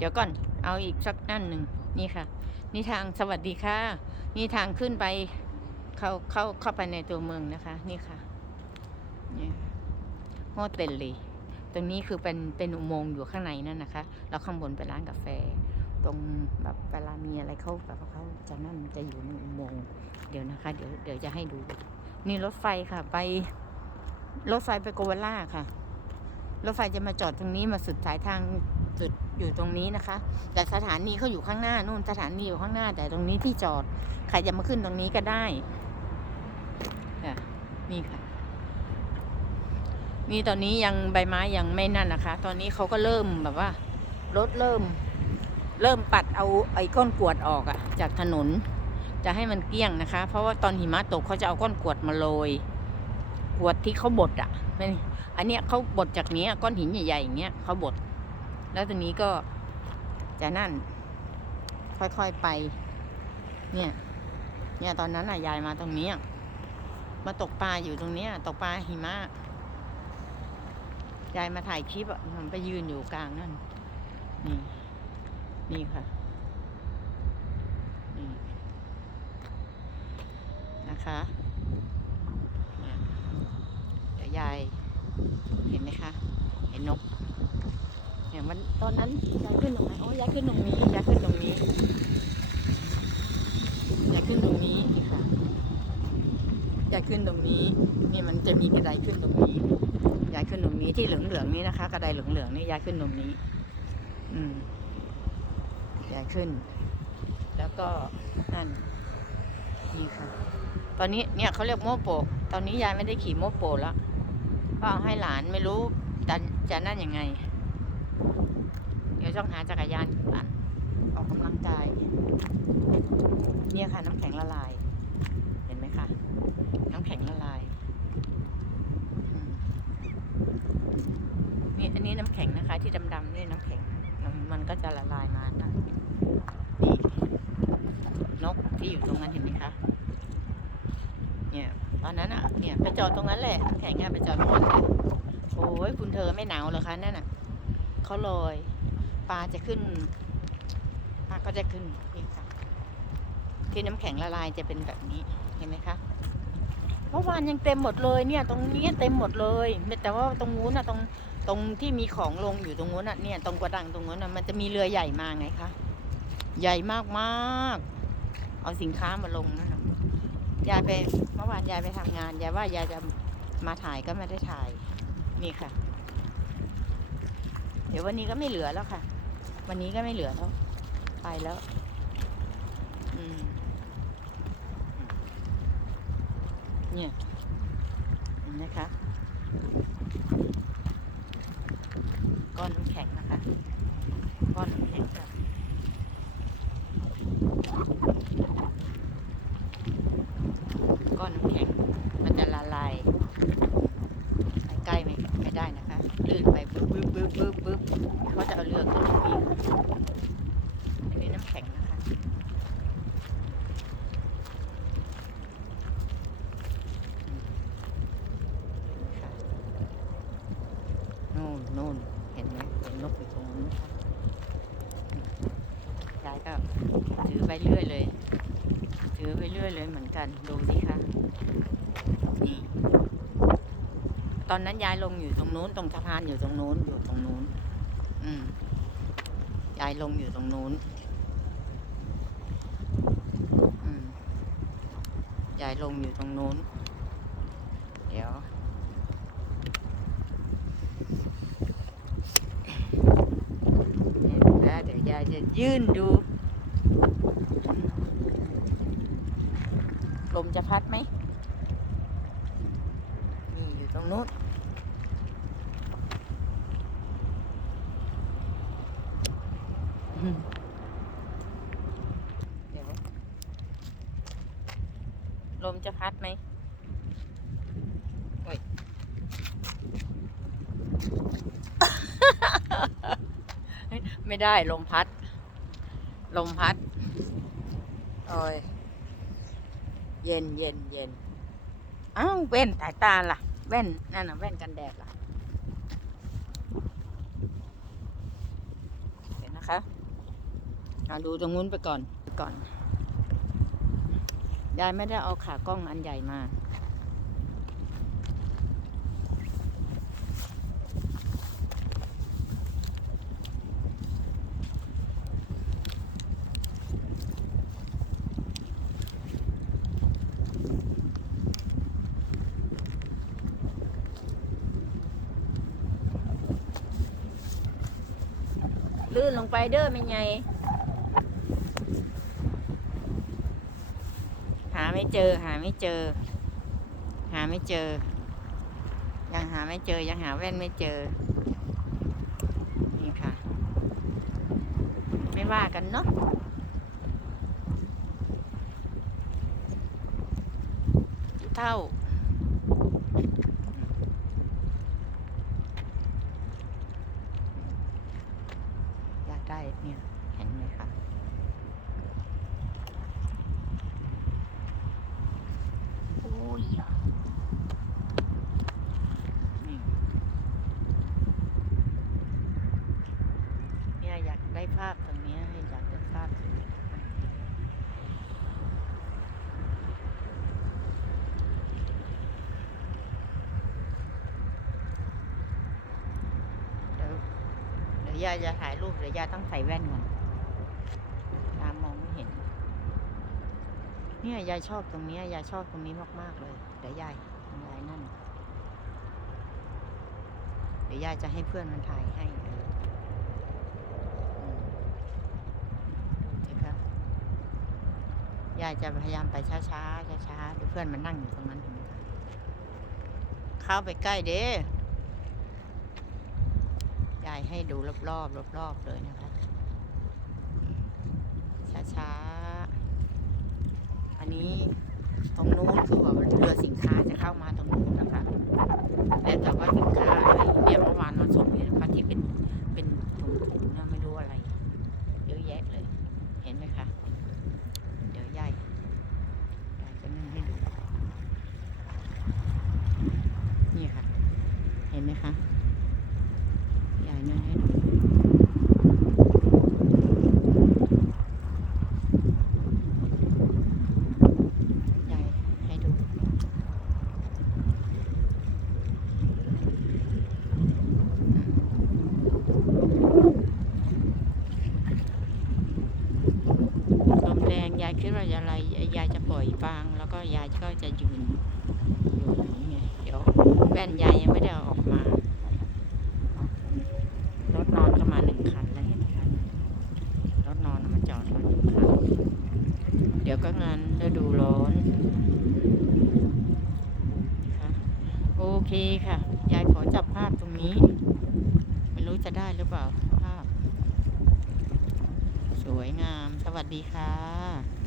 เดี๋ยวก่อน เอาอีกสักนั่นหนึ่งนี่ค่ะ นี่ทางสวัสดีค่ะ นี่ทางขึ้นไปเข้าเข้าเข้าไปในตัวเมืองนะคะ นี่ค่ะนี่โฮเทลลีตรงนี้คือเป็นเป็นอุโมงค์อยู่ข้างในนั่นนะคะ แล้วข้างบนเป็นร้านกาแฟ ตรงแบบเวลามีอะไรเขาแบบเขาจะนั่นจะอยู่ในอุโมงค์เดี๋ยวนะคะ เดี๋ยวเดี๋ยวจะให้ดู นี่รถไฟค่ะไป รถไฟไปโกวาล่าค่ะ รถไฟจะมาจอดตรงนี้มาสุดสายทางสุด อยู่ตรงนี้นะคะ แต่สถานีเขาอยู่ข้างหน้านู่นสถานีอยู่ข้างหน้า แต่ตรงนี้ที่จอดใครจะมาขึ้นตรงนี้ก็ได้ค่ะนี่ค่ะ นี่ตอนนี้ยังใบไม้ยังไม่นั่นนะคะ ตอนนี้เขาก็เริ่มแบบว่ารถเริ่ม เริ่มปัดเอาไอ้ก้อนกวดออกอะจากถนน จะให้มันเกลี้ยงนะคะ เพราะว่าตอนหิมะตกเขาจะเอาก้อนกวดมาโรยกวดที่เขาบดอะไม่อันเนี้ยเขาบดจากเนี้ยก้อนหินใหญ่ๆอย่างเงี้ยเขาบด แล้วตอนนี้ก็จะนั่น ค่อยๆไป เนี่ย เนี่ยตอนนั้นน่ะยายมาตรงนี้มาตกปลาอยู่ตรงเนี้ยตกปลาหิมะยายมาถ่ายคลิปอะมันไปยืนอยู่กลางนั่น นี่ นี่ค่ะ นี่ นะคะเดี๋ยวยาย เห็นไหมคะ เห็นนก เนี่ยมันตอนนั้นยายขึ้นตรงไหนอ๋อยายขึ้นตรงนี้ยายขึ้นตรงนี้ยายขึ้นตรงนี้นี่ค่ะยายขึ้นตรงนี้นี่มันจะมีกระไดขึ้นตรงนี้ยายขึ้นตรงนี้ที่เหลืองๆนี้นะคะ กระไดเหลืองๆนี่ยายขึ้นตรงนี้ อืมยายขึ้น แล้วก็นั่นนี่ค่ะ ตอนนี้เนี่ยเขาเรียกโมโปตอนนี้ยายไม่ได้ขี่โมโปแล้วก็เอาให้หลานไม่รู้จะจะนั่นยังไง เดี๋ยวต้องหาจักรยานปั่นออกกำลังกาย เนี่ยค่ะน้ำแข็งละลาย เห็นไหมคะ น้ำแข็งละลายนี่อันนี้น้ำแข็งนะคะ ที่ดำๆนี่น้ำแข็ง มันก็จะละลายมานะนี่นกที่อยู่ตรงนั้นเห็นไหมคะ เนี่ยตอนนั้นอะ เนี่ยไปจอดตรงนั้นแหละน้ำแข็งอะไปจอดตรงนั้นโอ้ยคุณเธอไม่หนาวเหรอคะนั่นน่ะ เขาลอย ปลาจะขึ้น ปลาก็จะขึ้นนี่ค่ะที่น้ำแข็งละลายจะเป็นแบบนี้ เห็นไหมคะเมื่อวานยังเต็มหมดเลยเนี่ย ตรงนี้เต็มหมดเลยแต่ว่าตรงนู้นนะตรงตรงที่มีของลงอยู่ตรงนู้นน่ะเนี่ย ตรงกระดังตรงนู้นน่ะมันจะมีเรือใหญ่มาไงคะใหญ่มากมากๆเอาสินค้ามาลงนะยายไปเมื่อวานยายไปทำงานยายว่ายายจะมาถ่ายก็ไม่ได้ถ่ายนี่ค่ะ เดี๋ยววันนี้ก็ไม่เหลือแล้วค่ะ วันนี้ก็ไม่เหลือแล้ว ไปแล้ว อืม เนี่ยนนะคะก้อนน้ำแข็งนะคะ ก้อนน้ำแข็งค่ะก้อนน้ำแข็ง มันจะละลายไปใกล้ไม่ไม่ได้นะคะ ลื่นไป บึ๊บบึ๊บเขาจะเอาเรือขึ้นตรงนี้อันนี้น้ำแข็งนะคะค่ะนู่นนู่นเห็นไหมเห็นนกอยู่ตรงนู้นนะคะยายก็ถือไปเรื่อยเลย ถือไปเรื่อยเลยเหมือนกัน ดูสิคะนี่ ตอนนั้นยายลงอยู่ตรงนู้น ตรงสะพานอยู่ตรงนู้นอยู่ตรงนู้น อืมยายลงอยู่ตรงนู้นอืมยายลงอยู่ตรงนู้น เดี๋ยวนี่ยแล้วเดี๋ยวยายจะยื่นดู ลมจะพัดไหมนี่อยู่ตรงนู้น อืม เดี๋ยว ลมจะพัดไหมโอ้ยไม่ได้ลมพัด ลมพัด โอ้ย เย็นเย็นเย็นอ้าวแว่นสายตาล่ะ แว่น นั่นน่ะ แว่นกันแดดล่ะเดี๋ยวนะ นะคะ อะดูตรงนู้นไปก่อนไปก่อนยายไม่ได้เอาขากล้องอันใหญ่มา ลื่นลงไปเด้อไม่ไง หา ไม่เจอ หาไม่เจอ หาไม่เจอ ยังหาไม่เจอ ยังหาแว่นไม่เจอ นี่ค่ะ ไม่ว่ากันเนาะเท่าอยากได้เนี่ยเห็นไหมคะ โอ้ย นี่เนี่ยอยากได้ภาพตรงนี้ยอยากได้ภาพตรงนี้เดี๋ยวเดี๋ยวยายจะถ่ายรูปเดี๋ยวยายต้องใส่แว่นก่อนตามมองไม่เห็น เนี่ยยายชอบตรงนี้ยายชอบตรงนี้มากๆเลยเดี๋ยวยายยายนั่นเดี๋ยวยายจะให้เพื่อนมันถ่ายให้อืมดูสิครับ ยายจะพยายามไปช้าๆช้าๆเดี๋ยวเพื่อนมันนั่งอยู่ตรงนั้นเห็นไหมคะเข้าไปใกล้เด้ยายให้ดูรอบๆรอบๆเลยนะคะช้าๆอันนี้ตรงนู้นคือแบบเรือสินค้าจะเข้ามาตรงนู้นนะคะแต่แต่ว่าสินค้าเนี่ยเมื่อวานมาส่งเนี่ยนะคะที่เป็นเป็นถุงๆนะไม่รู้อะไรเยอะแยะเลย เห็นไหมคะ เดี๋ยวยายยายจะนั่งให้ดู นี่ค่ะ เห็นไหมคะยายนั่งให้ดู ยายให้ดู ลม แรงยายคิดว่าอะไรยายจะปล่อยฟางแล้วก็ยายก็จะยืนอยู่อย่างนี้ไงเดี๋ยวแว่นยายยังไม่ได้ออกมารถนอนก็มาหนึ่งคันแล้วเห็นไหมคะรถนอนมาจอดมาหนึ่งคันเดี๋ยวก็งานฤดูร้อนโอเคค่ะ ยายขอจับภาพตรงนี้ ไม่รู้จะได้หรือเปล่า สวยงาม สวัสดีค่ะ